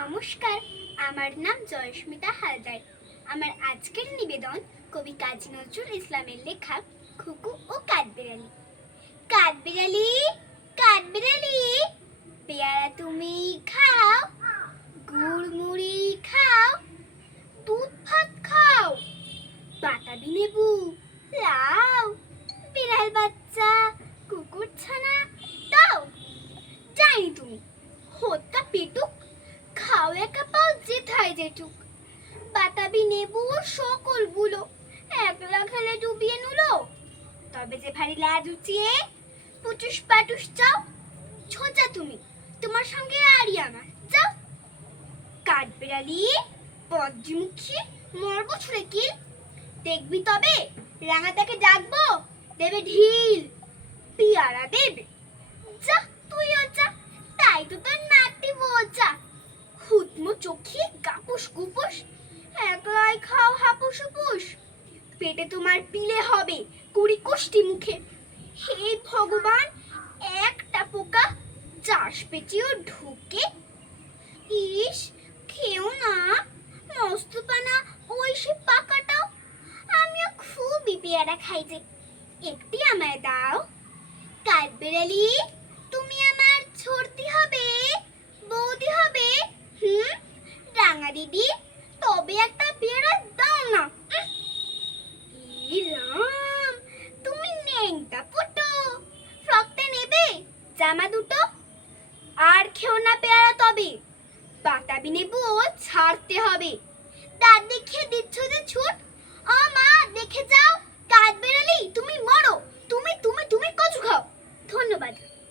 নমস্কার। আমার নাম জয়স্মিতা হালদার। আমার আজকের নিবেদন কবি কাজী নজরুল ইসলামের লেখা খুকু ও কাঠবিড়ালি। কাঠবিড়ালি কাঠবিড়ালি, পেয়ারা তুমি খাও গুড় মুড়ি খাও, দুধ ভাত খাও, বাতাবি লেবু যেথায় যেটুক বাতাবি নেবু সকলগুলো একলা খেলে ডুবিয়ে নুলো। তবে যে ভারী উচিয়ে পুটুস চাও, ছোঁচা তুমি, তোমার সঙ্গে আরই আমার যাও। কাঠবিড়ালি পদ্মুখী মরবো ছুড়ে কিল। দেখবি তবে রাঙাটাকে ডাকবো, দেবে ঢিল। পিয়ারা দেবে। যা, তুইও যা। গাপুস গুপুস? একলাই খাও হাপুস হুপুস। পেটে তোমার পিলে হবে কুড়ি কোষ্টি মুখে। হে ভগবান, একটা পোকা চাষ পেঁচিও ঢুকে? ইস, খেও না। মস্ত পানা ওই সে পাকাটাও। আমিও খুবই পেয়ারা খাই যে। একটি আমায় দাও। কাঠবেড়ালি, তুমি আমার ছড়তি হবে বৌদি হবে হুম রাঙা দিদি। তবে একটা পেয়ারা দাও না। রাম! তুমি নেংটা ফুটো ফ্রকটা নেবে? জামা দুটো? আর খেও না পেয়ারা তবে। বাতাবি নেবু, ছাড়তে হবে। দাঁত দেখিয়ে দিচ্ছ